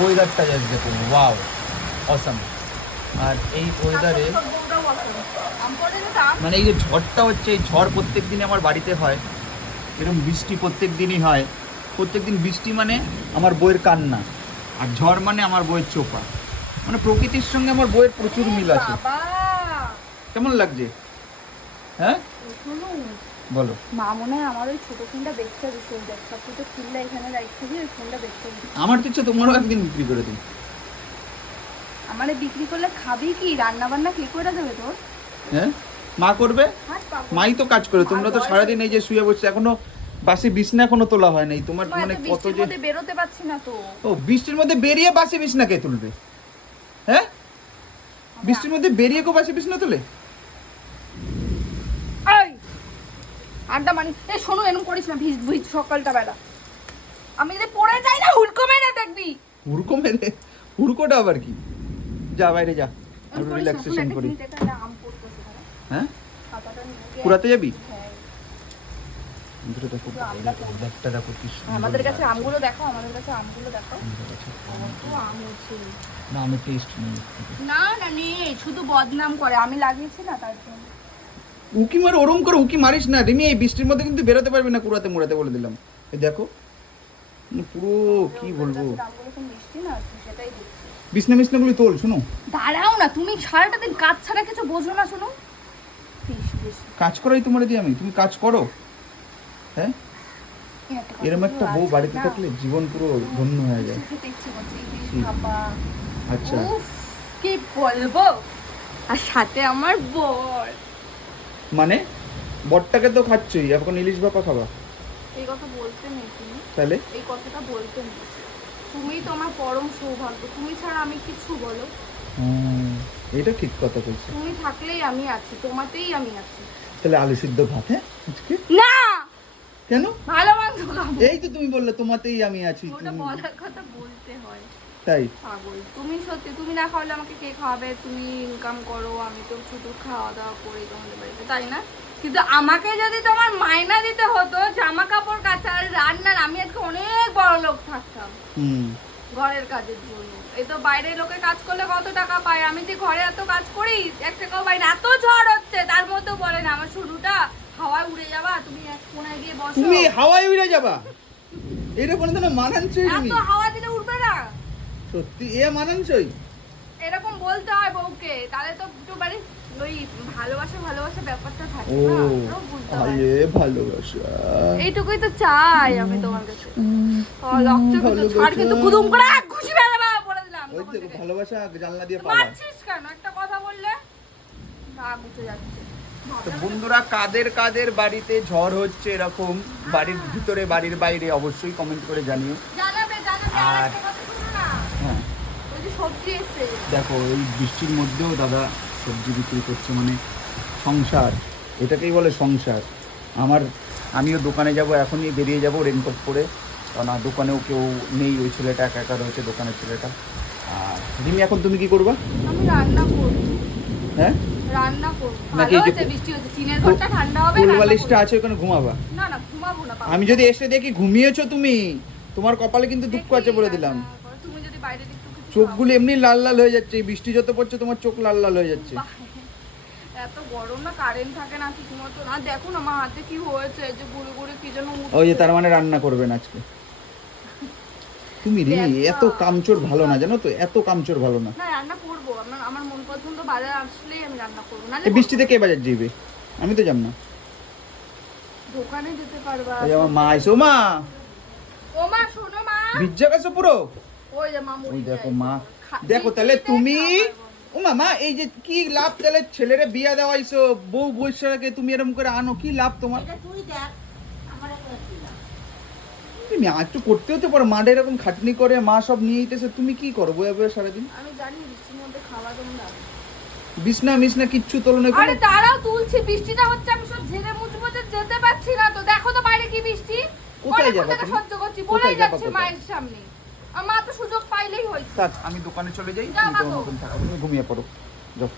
ওয়েদারটা জাস্ট দেখো, wow awesome. আর এই ওয়েদারে মানে এই যে ঝড়টা হচ্ছে, এই ঝড় প্রত্যেক দিনই আমার বাড়িতে হয়, এরকম বৃষ্টি প্রত্যেক দিনই হয়। প্রত্যেক দিন বৃষ্টি মানে আমার বইয়ের কান্না, আর ঝড় মানে আমার বইয়ের চোপা। মানে প্রকৃতির সঙ্গে আমার বইয়ের প্রচুর মিল আছে। কেমন লাগছে? হ্যাঁ বলো। মা মনে হয় আমার ওই ছোট ফোনটা দেখতে দিচ্ছে, দেখতে তো ফোনটা এখানে রাখতে দিয়ে ওই ফোনটা দেখতে দিচ্ছে। আমার তো ইচ্ছে তোমারও একদিন বিক্রি করে দিই। আমারে বিক্রি করলে খাবি কি? রান্না বান্না কে করে দেবে তোর? হ্যাঁ, মা করবে, মাই তো কাজ করে। তোমরা তো সারাদিন এই যে শুয়ে বসে, এখনো বাসি বিছনা এখনো তোলা হয় নাই তোমার। মানে কত যে বেরোতে পারছি না তো। ও, বৃষ্টির মধ্যে বেরিয়ে বাসি বিছনা কে তুলবে? হ্যাঁ, বৃষ্টির মধ্যে বেরিয়ে কো বাসি বিছনা তুলে? এই আড্ডা মানে এই শোনো, এরকম করিস না, ভিজ ভিজ সকালটা বেলা। আমি যদি পড়ে যাই না হুড়কো মেরে দেখবি। হুড়কো মেরে? হুড়কোটা আবার কি? যা বাইরে যা, একটু রিল্যাক্সেশন করি। হ্যাঁ, কুড়াতে যাবি? দেখো দেখটা দেখো কি সুন্দর। আমাদের কাছে আমগুলো দেখো, আমাদের কাছে আমগুলো দেখো। কত আম হচ্ছে। না, আমি টেস্ট নেই। না না নেই, শুধু বদনাম করে। আমি লাগিয়েছি না তার জন্য। উকি মার, ওরম করে উকি মারিস না রিমি। এই বৃষ্টির মধ্যে কিন্তু বেরোতে পারবি না কুড়াতে মুড়াতে, বলে দিলাম। এই দেখো পুরো কি বলবো, বিছনা মিছনাগুলি তোল। শোনো, দাঁড়াও না, তুমি সারাটা দিন কাজ ছাড়া কিছু বোঝো না। শোনো, কাজ করাই তোমার দিয়ে আমি, তুমি কাজ করো। হ্যাঁ, এরকম একটা বউ বাড়িতে থাকলে জীবন পুরো ধন্য হয়ে যায়। আচ্ছা, কি বলবো, আর সাথে আমার বর। মানে বরটাকে তো খাচ্ছই, এখন ইলিশ ভাপা খাবা? এই কথা বলতে নেই তুমি, তাহলে এই কথাটা বলতে নেই। তুমি তো আমার পরম সৌভাগ্য, তুমি ছাড়া আমি কিছু বলো। এটা ঠিক কথা বলছো। তুমি থাকলেই আমি আছি, তোমাতেই আমি আছি। তাহলে আলু সিদ্ধ ভাত? হ্যাঁ আজকে না, কেন? ভালো মাংস খাবো। এই তো তুমি বললে তোমাতেই আমি আছি। ওটা বলার কথা বলতে হয়। তাই পাগল তুমি, সত্যি তুমি না খাওয়ালে আমাকে কে খাওয়াবে? তুমি ইনকাম করো, আমি তো শুধু খাওয়া দাওয়া করি তোমাদের বাড়িতে, তাই না? কিন্তু আমাকে যদি তোমার মাইনা দিতে হতো জামা কাপড় কাচা আর রান্নার, আমি আজকে অনেক বড় লোক থাকতাম ঘরের কাজের জন্য। এই তো বাইরের লোকে কাজ করলে কত টাকা পায়, আমি যে ঘরে এত কাজ করি 1 টাকাও পাই না। এত ঝড় হচ্ছে তার মধ্যেও বলে না আমার শুরুটা হাওয়ায় উড়ে যাবা, তুমি এক কোণায় গিয়ে বসো। তুমি হাওয়ায় উড়ে যাবা? এটা কোনদিনও মানানছই? এত হাওয়া দিলে উড়বে না? সত্যি এ মানানছই? এরকম বলতে হয় বউকে, তাহলে তো একটু মানে ওই ভালোবাসা ভালোবাসা ব্যাপারটা থাকে ও না, বুঝতে হয়। আরে ভালোবাসা, এইটুকুই তো চাই আমি তোমার কাছে। লক্ষ্য কিন্তু ছাড়, কিন্তু গুদুম করে খুশি বেলা বলে দিলাম। ওই তো ভালোবাসা জানলা দিয়ে পালা। মারছিস কেন? একটা কথা বললে রাগ উঠে যাচ্ছে। তো বন্ধুরা, কাদের কাদের বাড়িতে ঝড় হচ্ছে এরকম, বাড়ির ভিতরে বাড়ির বাইরে, অবশ্যই কমেন্ট করে জানিও। জানাবে জানাবে। আর একটা কথা শুনো না, হ্যাঁ ওই যে সবজি এসছে দেখো, এই বৃষ্টির মধ্যেও দাদা সবজি বিক্রি করছে, মানে সংসার, এটাকেই বলে সংসার। আমিও দোকানে যাব, এখনই বেরিয়ে যাব রেনকোট পরে, কারণ দোকানেও কেউ নেই, ওই ছেলেটা একা একা রয়েছে, দোকানের ছেলেটা। আর রিমি, এখন তুমি কি করবা? আমি রান্না করব। হ্যাঁ, রান্না করব। নাকি ভালো হচ্ছে বৃষ্টি হচ্ছে, টিনের ঘরটা ঠান্ডা হবে। ফুলবালিশটা আছে ওখানে, ঘুমাবা? না না ঘুমাবো না। আমি যদি এসে দেখি ঘুমিয়েছো তুমি, তোমার কপালে কিন্তু দুঃখ আছে বলে দিলাম। তুমি যদি বাইরে একটু কিছু চোখগুলো এমনি লাল লাল হয়ে যাচ্ছে, এই বৃষ্টি যত পড়ছে তোমার চোখ লাল লাল হয়ে যাচ্ছে। এত গরম না, কারেন্ট থাকে না ঠিক মতো না। দেখুন আমার হাতে কি হয়েছে, যে গুড়ি গুড়ি কি যেন উঠছে। ওই যে তার মানে রান্না করবেন আজকে তুমি? রিমি, এত কামচোর ভালো না, জানো তো, এত কামচোর ভালো না। না রান্না করব, আমার মন পছন্দ বাজার আসলেই আমি রান্না করব। না এই বৃষ্টিতে কে বাজার যাবে? আমি তো যাব না। দোকানে যেতে পারবা। এই আমার মা আইসো, মা ও মা শোনো মা, ভিজা গেছো পুরো। ওই যে মা ওই দেখো মা, দেখো তাহলে তুমি, ও মামা এই যে কি লাভ, তাহলে ছেলেরে বিয়া দেওয়াইছো, বউ বৈশাখে তুমি এরকম করে আনো, কি লাভ তোমার? তুই দেখ আমার কি লাভ? তুমি একটু করতে হতে পারো, মাঠে এরকম খাটনি করে মা সব নিয়ে যেতেছে, তুমি কি করো বয়ে বয়ে সারাদিন? আমি জানি বৃষ্টির মধ্যে খাওয়া তোমরা বিছনা মিছনা কিচ্ছু তোলো না। আরে দাঁড়াও, তুলছি, বৃষ্টিটা হচ্ছে, আমি সব ঝেড়ে মুছবো, যেতে পারছি না তো। দেখো তো বাইরে কি বৃষ্টি। কোথায় যাবে তুমি? সহ্য করছি, বলেই কোথায় যাবে? যাচ্ছে মায়ের সামনে। আমার তো সুযোগ পাইলেই হয়েছে। আমি দোকানে চলে যাই, তুমি তোমার মতন থাকো, তুমি ঘুমিয়ে পড়ো, যাও।